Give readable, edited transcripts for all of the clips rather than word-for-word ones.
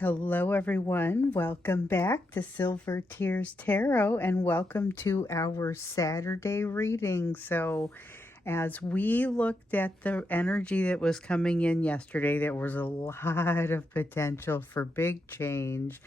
Hello, everyone. Welcome back to Silver Tears Tarot and welcome to our Saturday reading. So, as we looked at the energy that was coming in yesterday, there was a lot of potential for big change.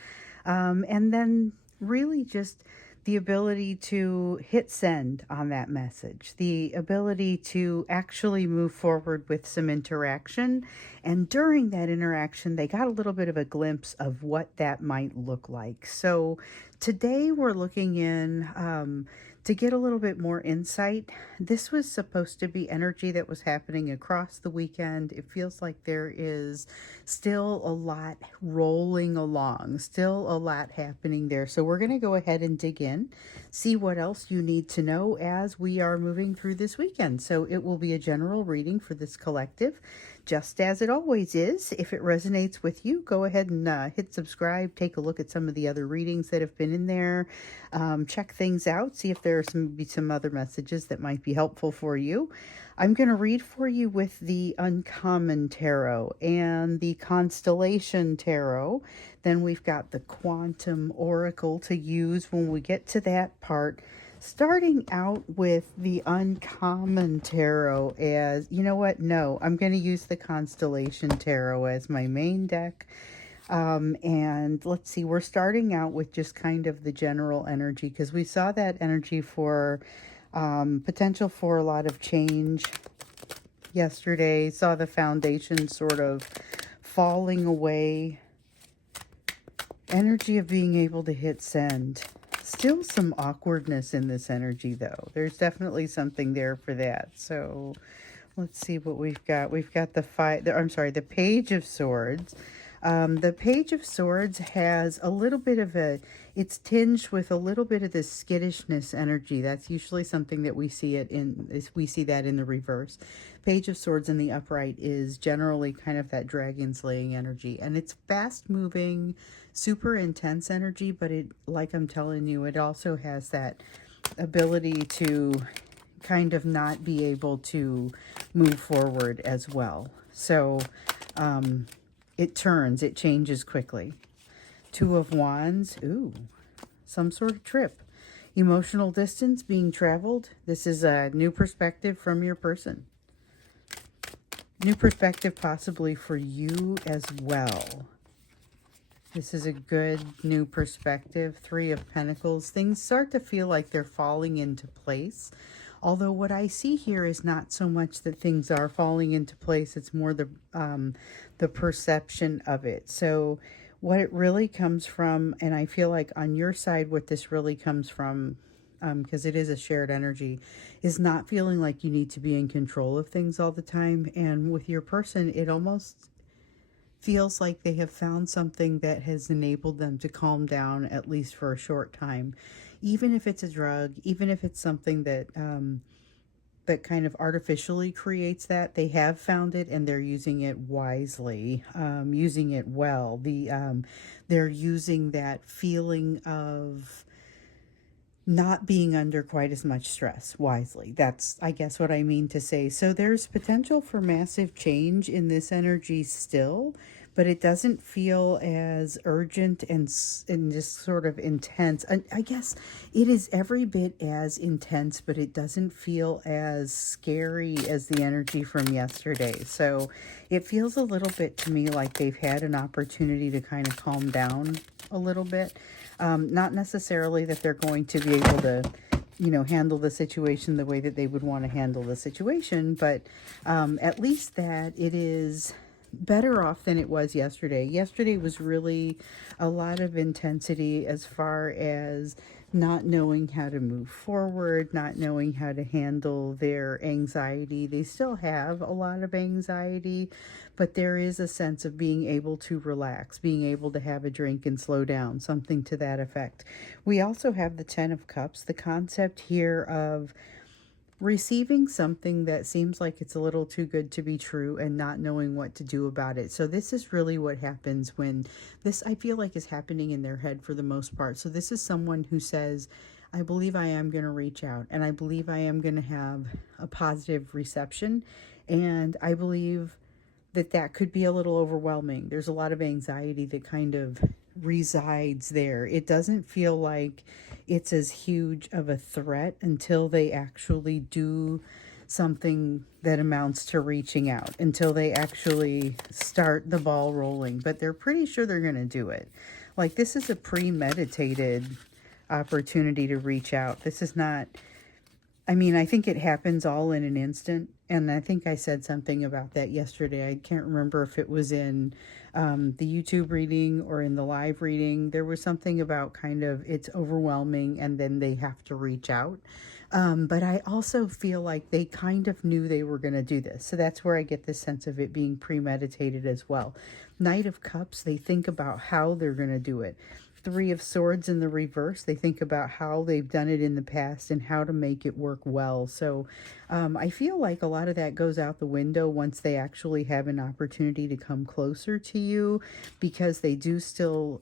And then, really, just the ability to hit send on that message, the ability to actually move forward with some interaction. And during that interaction, they got a little bit of a glimpse of what that might look like. So today we're looking in to get a little bit more insight. This was supposed to be energy that was happening across the weekend. It feels like there is still a lot rolling along, still a lot happening there. So we're going to go ahead and dig in, see what else you need to know as we are moving through this weekend. So it will be a general reading for this collective, just as it always is. If it resonates with you, go ahead and hit subscribe, take a look at some of the other readings that have been in there, check things out, see if there are maybe some other messages that might be helpful for you. I'm going to read for you with the Uncommon Tarot and the Constellation Tarot. Then we've got the Quantum Oracle to use when we get to that part. Starting out with the Uncommon Tarot as, you know what? No, I'm going to use the Constellation Tarot as my main deck. And let's see, we're starting out with just kind of the general energy because we saw that energy for potential for a lot of change yesterday. Saw the foundation sort of falling away. Energy of being able to hit send. Still some awkwardness in this energy, though. There's definitely something there for that. So let's see what we've got. We've got the Page of Swords. The Page of Swords has a little bit of it's tinged with a little bit of this skittishness energy. That's usually something that we see that in the reverse. Page of Swords in the upright is generally kind of that dragon slaying energy, and it's fast moving, super intense energy, but it, like I'm telling you, it also has that ability to kind of not be able to move forward as well. So it changes quickly. Two of Wands, ooh, some sort of trip. Emotional distance being traveled. This is a new perspective from your person. New perspective possibly for you as well. This is a good new perspective. Three of Pentacles. Things start to feel like they're falling into place. Although what I see here is not so much that things are falling into place. It's more the perception of it. So what it really comes from, and I feel like on your side what this really comes from, because it is a shared energy, is not feeling like you need to be in control of things all the time. And with your person, it almost feels like they have found something that has enabled them to calm down, at least for a short time. Even if it's a drug, even if it's something that that kind of artificially creates that, they have found it and they're using it wisely, using it well. They're using that feeling of not being under quite as much stress wisely. That's, I guess, what I mean to say. So there's potential for massive change in this energy still, but it doesn't feel as urgent and just sort of intense. I guess it is every bit as intense, but it doesn't feel as scary as the energy from yesterday. So it feels a little bit to me like they've had an opportunity to kind of calm down a little bit. Not necessarily that they're going to be able to, handle the situation the way that they would want to handle the situation, but at least that it is better off than it was yesterday. Yesterday was really a lot of intensity as far as not knowing how to move forward, not knowing how to handle their anxiety. They still have a lot of anxiety, but there is a sense of being able to relax, being able to have a drink and slow down, something to that effect. We also have the Ten of Cups, the concept here of receiving something that seems like it's a little too good to be true and not knowing what to do about it. So this is really what happens when this, I feel like, is happening in their head for the most part. So this is someone who says, I believe I am going to reach out and I believe I am going to have a positive reception, and I believe that could be a little overwhelming. There's a lot of anxiety that kind of resides there. It doesn't feel like it's as huge of a threat until they actually do something that amounts to reaching out, until they actually start the ball rolling. But they're pretty sure they're going to do it. Like, this is a premeditated opportunity to reach out. This is not, I mean, I think it happens all in an instant. And I think I said something about that yesterday. I can't remember if it was in the YouTube reading or in the live reading. There was something about kind of it's overwhelming and then they have to reach out. But I also feel like they kind of knew they were going to do this. So that's where I get this sense of it being premeditated as well. Knight of Cups, they think about how they're going to do it. Three of Swords in the reverse, they think about how they've done it in the past and how to make it work well. So I feel like a lot of that goes out the window once they actually have an opportunity to come closer to you, because they do still,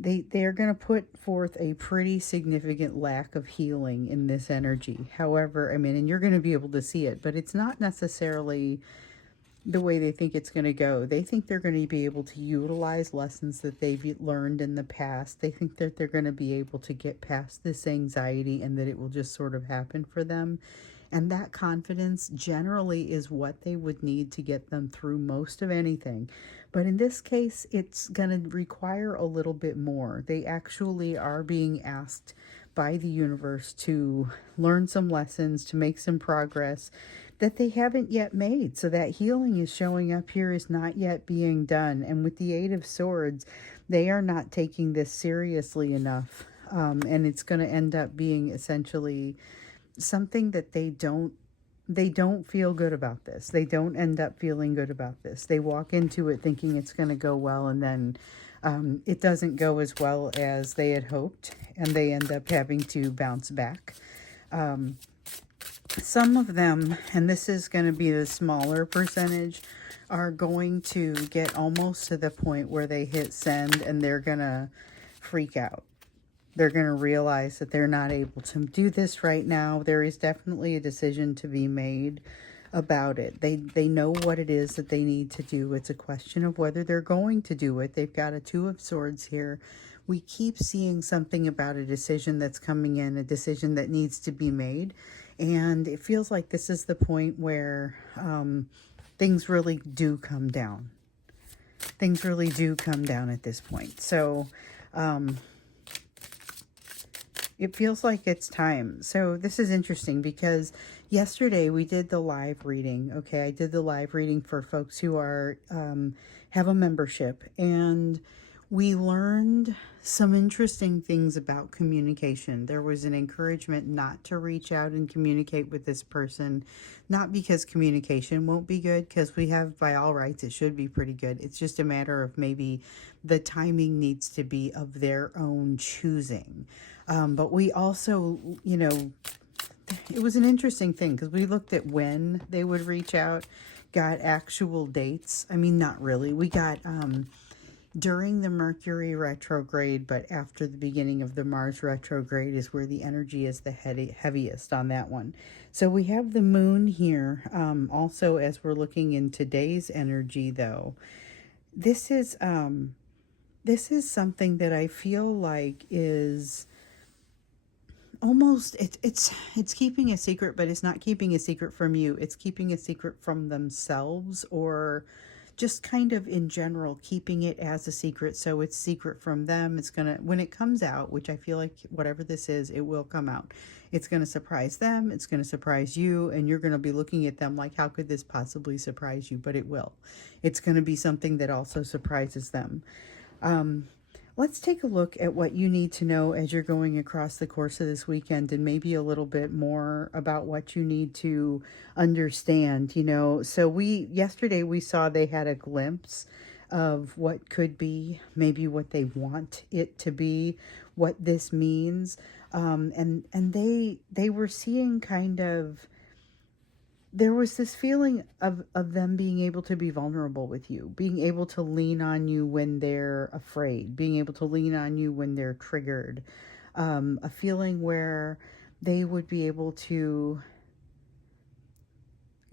they're going to put forth a pretty significant lack of healing in this energy. However, I mean, and you're going to be able to see it, but it's not necessarily the way they think it's going to go. They think they're going to be able to utilize lessons that they've learned in the past. They think that they're going to be able to get past this anxiety and that it will just sort of happen for them. And that confidence generally is what they would need to get them through most of anything. But in this case, it's going to require a little bit more. They actually are being asked by the universe to learn some lessons, to make some progress that they haven't yet made. So that healing is showing up here is not yet being done. And with the Eight of Swords, they are not taking this seriously enough. And it's going to end up being essentially something that they don't feel good about this. They don't end up feeling good about this. They walk into it thinking it's going to go well, and then it doesn't go as well as they had hoped, and they end up having to bounce back. Some of them, and this is going to be the smaller percentage, are going to get almost to the point where they hit send and they're going to freak out. They're going to realize that they're not able to do this right now. There is definitely a decision to be made about it. They know what it is that they need to do. It's a question of whether they're going to do it. They've got a Two of Swords here. We keep seeing something about a decision that's coming in, a decision that needs to be made. And it feels like this is the point where things really do come down. Things really do come down at this point. So it feels like it's time. So this is interesting because yesterday we did the live reading. Okay, I did the live reading for folks who are have a membership, and we learned some interesting things about communication. There was an encouragement not to reach out and communicate with this person, not because communication won't be good, because we have, by all rights, it should be pretty good. It's just a matter of maybe the timing needs to be of their own choosing. But we also, you know, it was an interesting thing because we looked at when they would reach out, got actual dates. I mean, not really. We got during the Mercury retrograde, but after the beginning of the Mars retrograde is where the energy is the heaviest on that one. So we have the moon here. Also, as we're looking in today's energy, though, this is something that I feel like is almost it's keeping a secret, but it's not keeping a secret from you. It's keeping a secret from themselves, or just kind of in general keeping it as a secret, so it's secret from them. It's gonna, when it comes out, which I feel like whatever this is, it will come out. It's gonna surprise them, it's gonna surprise you, and you're gonna be looking at them like, how could this possibly surprise you? But it will. It's gonna be something that also surprises them. Let's take a look at what you need to know as you're going across the course of this weekend, and maybe a little bit more about what you need to understand, you know. So yesterday we saw they had a glimpse of what could be, maybe what they want it to be, what this means. And they were seeing kind of, there was this feeling of them being able to be vulnerable with you, being able to lean on you when they're afraid, being able to lean on you when they're triggered. A feeling where they would be able to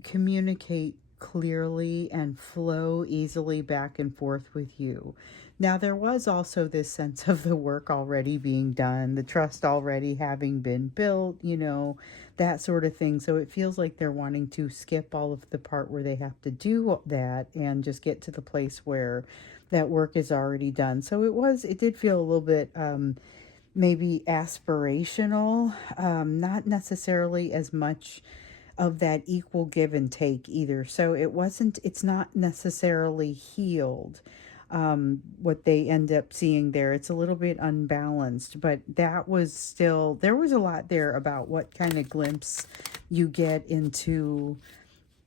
communicate clearly and flow easily back and forth with you. Now, there was also this sense of the work already being done, the trust already having been built, that sort of thing. So it feels like they're wanting to skip all of the part where they have to do that and just get to the place where that work is already done. So it did feel a little bit maybe aspirational, not necessarily as much of that equal give and take either. So it's not necessarily healed. What they end up seeing there, it's a little bit unbalanced, but there was a lot there about what kind of glimpse you get into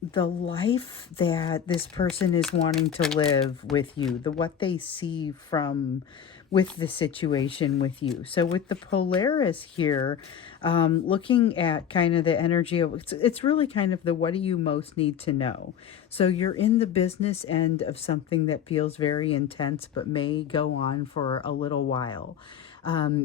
the life that this person is wanting to live with you, what they see from with the situation with you. So with the Polaris here, looking at kind of the energy of it's really kind of the what do you most need to know. So you're in the business end of something that feels very intense but may go on for a little while.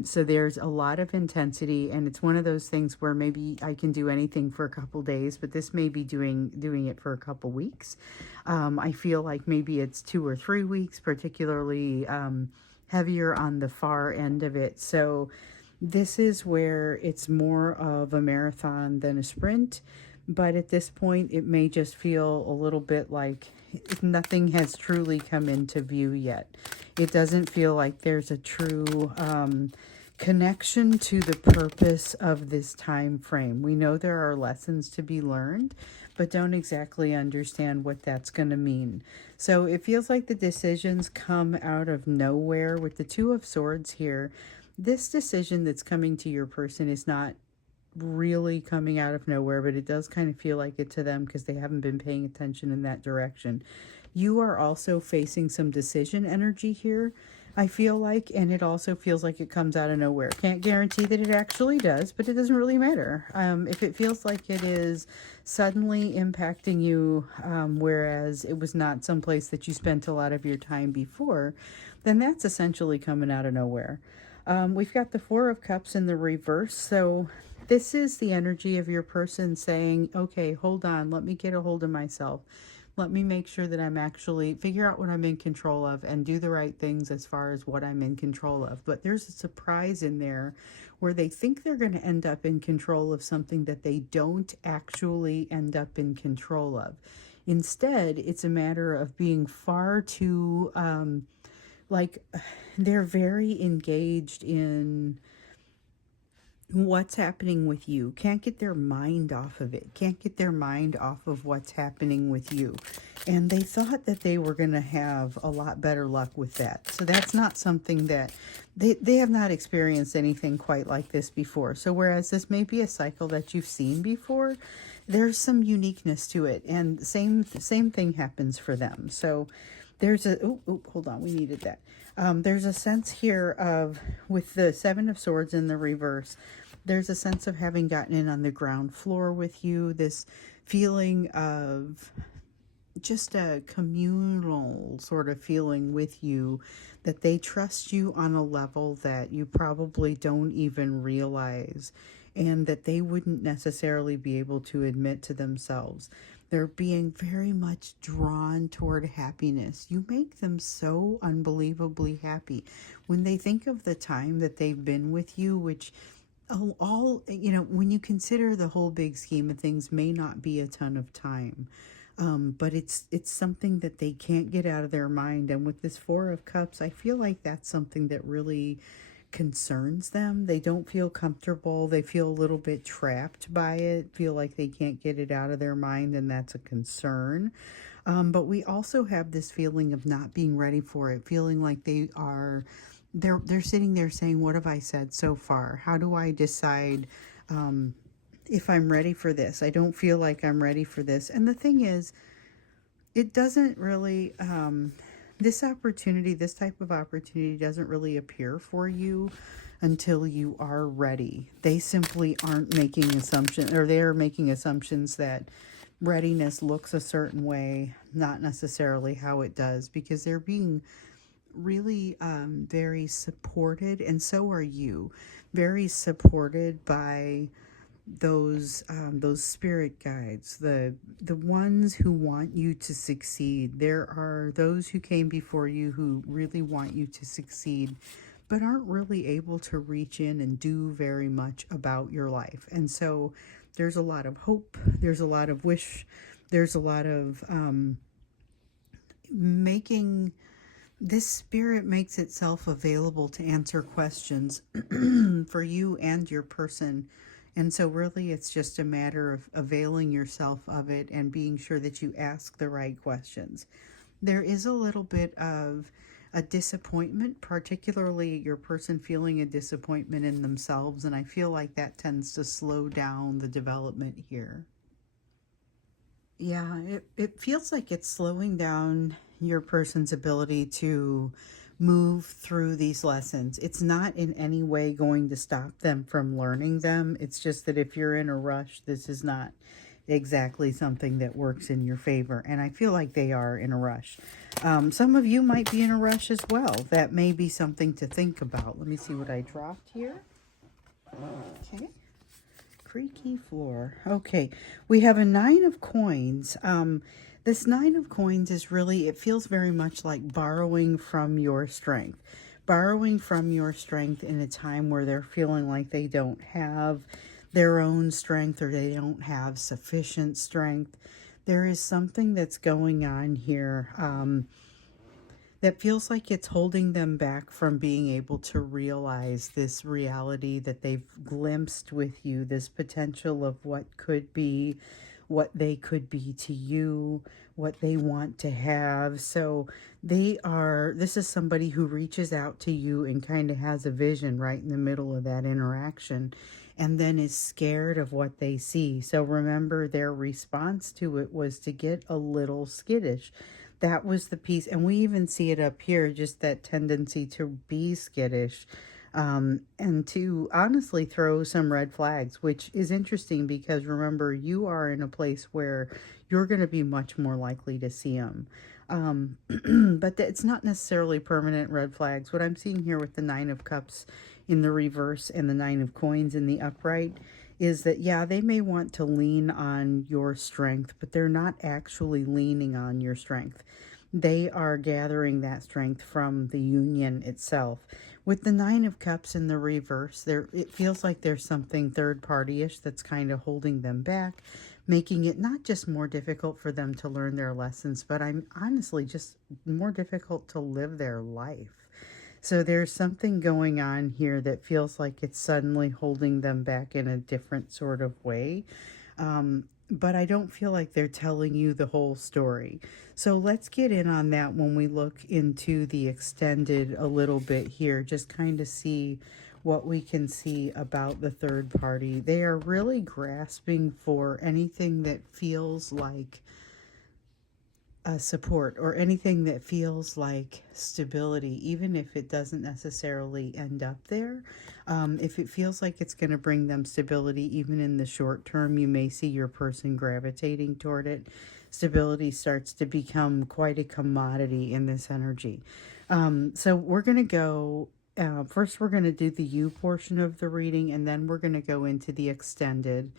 So there's a lot of intensity, and it's one of those things where maybe I can do anything for a couple days, but this may be doing it for a couple weeks. I feel like maybe it's 2 or 3 weeks, particularly heavier on the far end of it. So this is where it's more of a marathon than a sprint. But at this point, it may just feel a little bit like nothing has truly come into view yet. It doesn't feel like there's a true connection to the purpose of this time frame. We know there are lessons to be learned, but don't exactly understand what that's going to mean. So it feels like the decisions come out of nowhere with the Two of Swords here. This decision that's coming to your person is not really coming out of nowhere, but it does kind of feel like it to them because they haven't been paying attention in that direction. You are also facing some decision energy here, I feel like, and it also feels like it comes out of nowhere. Can't guarantee that it actually does, but it doesn't really matter. If it feels like it is suddenly impacting you, whereas it was not someplace that you spent a lot of your time before, then that's essentially coming out of nowhere. We've got the Four of Cups in the reverse, so this is the energy of your person saying, okay, hold on, let me get a hold of myself. Let me make sure that I'm actually figure out what I'm in control of and do the right things as far as what I'm in control of. But there's a surprise in there where they think they're going to end up in control of something that they don't actually end up in control of. Instead, it's a matter of being far too, like, they're very engaged in what's happening with you. Can't get their mind off of it. Can't get their mind off of what's happening with you. And they thought that they were going to have a lot better luck with that. So that's not something that they have not experienced anything quite like this before. So whereas this may be a cycle that you've seen before, there's some uniqueness to it. And same thing happens for them. So there's hold on, we needed that. There's a sense here of, with the Seven of Swords in the reverse, there's a sense of having gotten in on the ground floor with you, this feeling of just a communal sort of feeling with you, that they trust you on a level that you probably don't even realize, and that they wouldn't necessarily be able to admit to themselves. They're being very much drawn toward happiness. You make them so unbelievably happy when they think of the time that they've been with you, which when you consider the whole big scheme of things, may not be a ton of time. But it's something that they can't get out of their mind. And with this Four of Cups, I feel like that's something that really concerns them. They don't feel comfortable. They feel a little bit trapped by it, feel like they can't get it out of their mind, and that's a concern. But we also have this feeling of not being ready for it, feeling like they're sitting there saying, what have I said so far? How do I decide if I'm ready for this? I don't feel like I'm ready for this. And the thing is, it doesn't really, this type of opportunity doesn't really appear for you until you are ready. They simply aren't making assumptions, or they're making assumptions that readiness looks a certain way, not necessarily how it does, because they're being really very supported, and so are you, very supported by those spirit guides, the ones who want you to succeed. There are those who came before you who really want you to succeed, but aren't really able to reach in and do very much about your life. And so there's a lot of hope, there's a lot of wish, there's a lot of making this spirit makes itself available to answer questions for you and your person. And so really it's just a matter of availing yourself of it and being sure that you ask the right questions. There is a little bit of a disappointment, particularly your person feeling a disappointment in themselves, and I feel like that tends to slow down the development here. Yeah, it feels like it's slowing down your person's ability to move through these lessons. It's not in any way going to stop them from learning them. It's just that if you're in a rush, this is not exactly something that works in your favor. And I feel like they are in a rush. Some of you might be in a rush as well. That may be something to think about. Let me see what I dropped here. Okay. Creaky floor. Okay, we have a 9 of coins. This 9 of coins is really, it feels very much like borrowing from your strength. Borrowing from your strength in a time where they're feeling like they don't have their own strength or they don't have sufficient strength. There is something that's going on here that feels like it's holding them back from being able to realize this reality that they've glimpsed with you, this potential of what could be, what they could be to you, what they want to have. So this is somebody who reaches out to you and kind of has a vision right in the middle of that interaction and then is scared of what they see. So remember, their response to it was to get a little skittish. That was the piece, and we even see it up here, just that tendency to be skittish, and to honestly throw some red flags, which is interesting because remember, you are in a place where you're going to be much more likely to see them. But it's not necessarily permanent red flags. What I'm seeing here with the 9 of Cups in the reverse and the 9 of Coins in the upright is that, yeah, they may want to lean on your strength, but they're not actually leaning on your strength. They are gathering that strength from the union itself. With the 9 of Cups in the reverse, it feels like there's something third-party-ish that's kind of holding them back, making it not just more difficult for them to learn their lessons, but I'm honestly just more difficult to live their life. So there's something going on here that feels like it's suddenly holding them back in a different sort of way. But I don't feel like they're telling you the whole story. So let's get in on that when we look into the extended a little bit here, just kind of see what we can see about the third party. They are really grasping for anything that feels like support or anything that feels like stability, even if it doesn't necessarily end up there. If it feels like it's going to bring them stability, even in the short term, you may see your person gravitating toward it. Stability starts to become quite a commodity in this energy. So we're going to go, first we're going to do the you portion of the reading, and then we're going to go into the extended.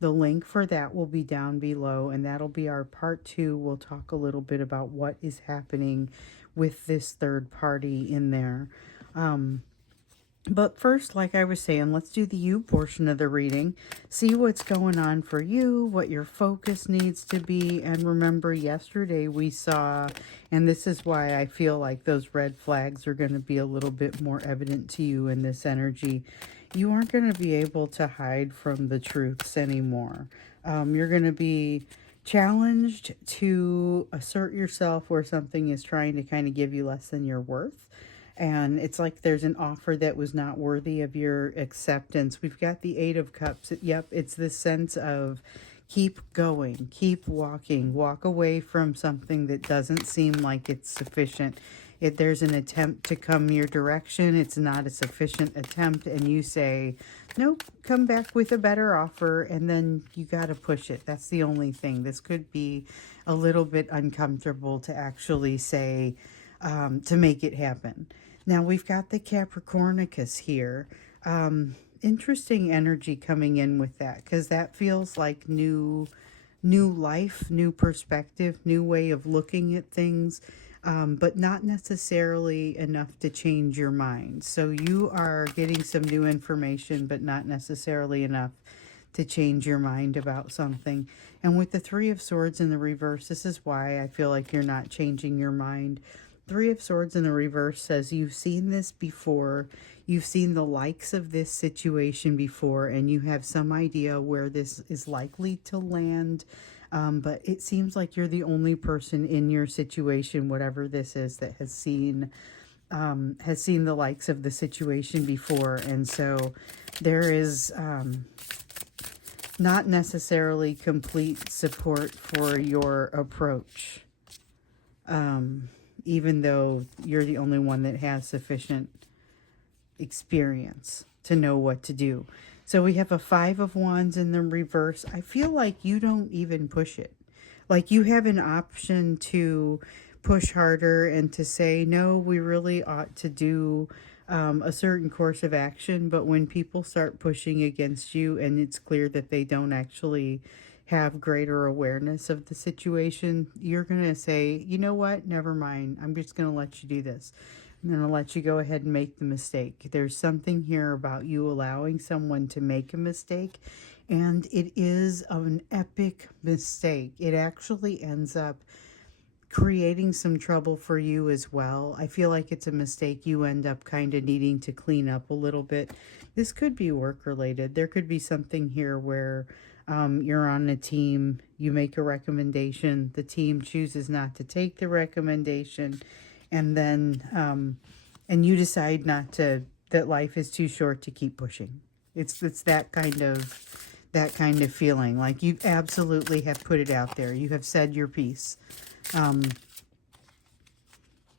The link for that will be down below, and that'll be our part 2. We'll talk a little bit about what is happening with this third party in there. But first, like I was saying, let's do the you portion of the reading. See what's going on for you, what your focus needs to be. And remember, yesterday we saw, and this is why I feel like those red flags are going to be a little bit more evident to you in this energy. You aren't going to be able to hide from the truths anymore. You're going to be challenged to assert yourself where something is trying to kind of give you less than your worth. And it's like there's an offer that was not worthy of your acceptance. We've got the 8 of Cups. Yep, it's this sense of keep going, keep walking, walk away from something that doesn't seem like it's sufficient. If there's an attempt to come your direction, it's not a sufficient attempt, and you say, nope, come back with a better offer, and then you got to push it. That's the only thing. This could be a little bit uncomfortable to actually say, to make it happen. Now we've got the Capricornicus here. interesting energy coming in with that, because that feels like new life, new perspective, new way of looking at things, but not necessarily enough to change your mind. So you are getting some new information, but not necessarily enough to change your mind about something. And with the Three of Swords in the reverse, this is why I feel like you're not changing your mind. Three of Swords in the reverse says you've seen this before. You've seen the likes of this situation before, and you have some idea where this is likely to land. But it seems like you're the only person in your situation, whatever this is, that has seen the likes of the situation before. And so there is not necessarily complete support for your approach, even though you're the only one that has sufficient experience to know what to do. So we have a Five of Wands in the reverse. I feel like you don't even push it. Like you have an option to push harder and to say, no, we really ought to do a certain course of action. But when people start pushing against you and it's clear that they don't actually have greater awareness of the situation, you're going to say, you know what, never mind. I'm just going to let you do this. I'm going to let you go ahead and make the mistake. There's something here about you allowing someone to make a mistake, and it is an epic mistake. It actually ends up creating some trouble for you as well. I feel like it's a mistake you end up kind of needing to clean up a little bit. This could be work related. There could be something here where you're on a team, you make a recommendation, the team chooses not to take the recommendation, and then and you decide not to, that life is too short to keep pushing. It's that kind of feeling, like you absolutely have put it out there. You have said your piece.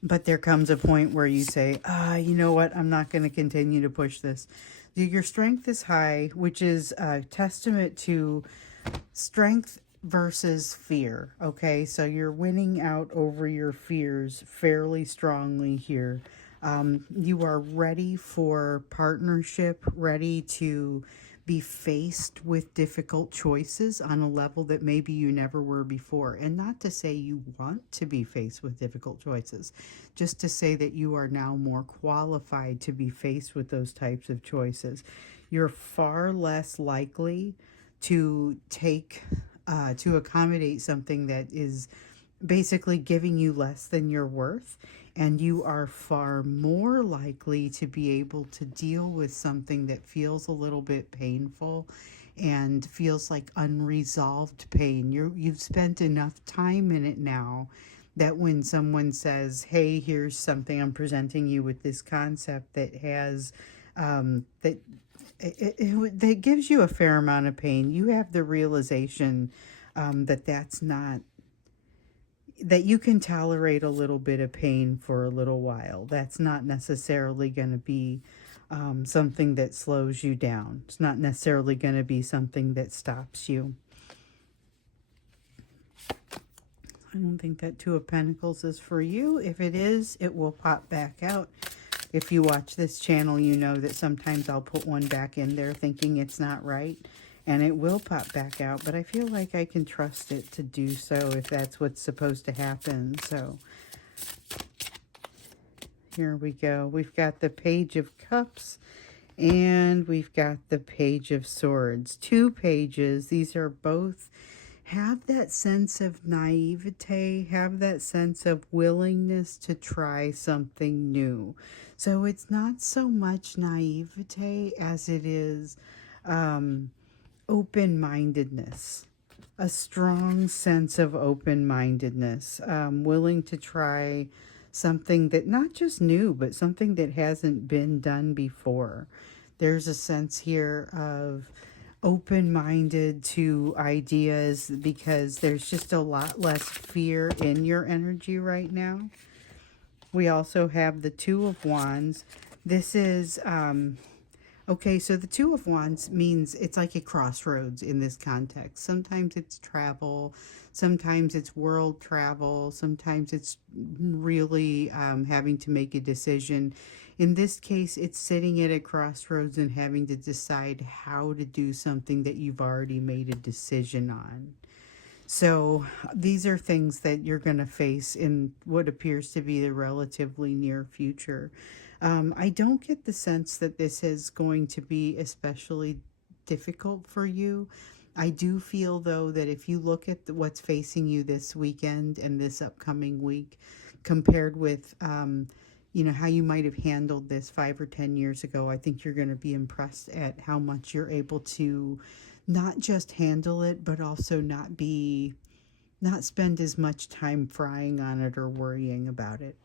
But there comes a point where you say, you know what, I'm not going to continue to push this. Your strength is high, which is a testament to strength versus fear. Okay, so you're winning out over your fears fairly strongly here. You are ready for partnership, ready to be faced with difficult choices on a level that maybe you never were before. And not to say you want to be faced with difficult choices, just to say that you are now more qualified to be faced with those types of choices. You're far less likely to to accommodate something that is basically giving you less than you're worth, and you are far more likely to be able to deal with something that feels a little bit painful and feels like unresolved pain. You've spent enough time in it now that when someone says, hey, here's something, I'm presenting you with this concept that has that gives you a fair amount of pain, you have the realization that you can tolerate a little bit of pain for a little while. That's not necessarily going to be something that slows you down. It's not necessarily going to be something that stops you. I don't think that Two of Pentacles is for you. If it is, it will pop back out. If you watch this channel, you know that sometimes I'll put one back in there thinking it's not right, and it will pop back out, but I feel like I can trust it to do so if that's what's supposed to happen. So here we go. We've got the Page of Cups and we've got the Page of Swords. Two pages. These are both have that sense of naivete, have that sense of willingness to try something new. So it's not so much naivete as it is open-mindedness, a strong sense of open-mindedness, willing to try something that not just new, but something that hasn't been done before. There's a sense here of open-minded to ideas because there's just a lot less fear in your energy right now. We also have the Two of Wands. This is Okay, so the Two of Wands means it's like a crossroads in this context. Sometimes it's travel, sometimes it's world travel, sometimes it's really having to make a decision. In this case, it's sitting at a crossroads and having to decide how to do something that you've already made a decision on. So these are things that you're going to face in what appears to be the relatively near future. I don't get the sense that this is going to be especially difficult for you. I do feel, though, that if you look at what's facing you this weekend and this upcoming week, compared with, how you might have handled this 5 or 10 years ago, I think you're going to be impressed at how much you're able to not just handle it, but also not spend as much time frying on it or worrying about it.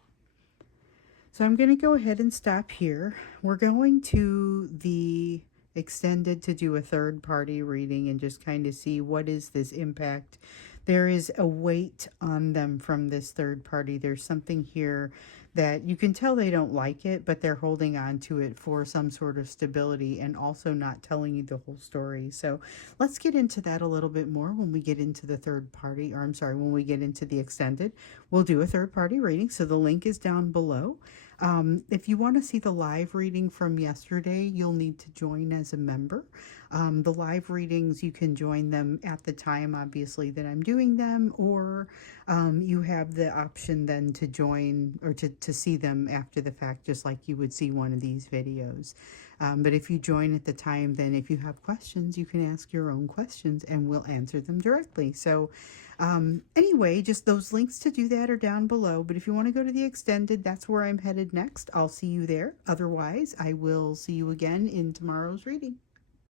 So I'm going to go ahead and stop here. We're going to the extended to do a third party reading and just kind of see what is this impact. There is a weight on them from this third party. There's something here that you can tell they don't like it, but they're holding on to it for some sort of stability and also not telling you the whole story. So let's get into that a little bit more when we get into the third party, or I'm sorry, when we get into the extended. We'll do a third party reading. So the link is down below. If you want to see the live reading from yesterday, you'll need to join as a member. The live readings, you can join them at the time, obviously, that I'm doing them, or you have the option then to join or to see them after the fact, just like you would see one of these videos. But if you join at the time, then if you have questions, you can ask your own questions and we'll answer them directly. So anyway, just those links to do that are down below. But if you want to go to the extended, that's where I'm headed next. I'll see you there. Otherwise, I will see you again in tomorrow's reading.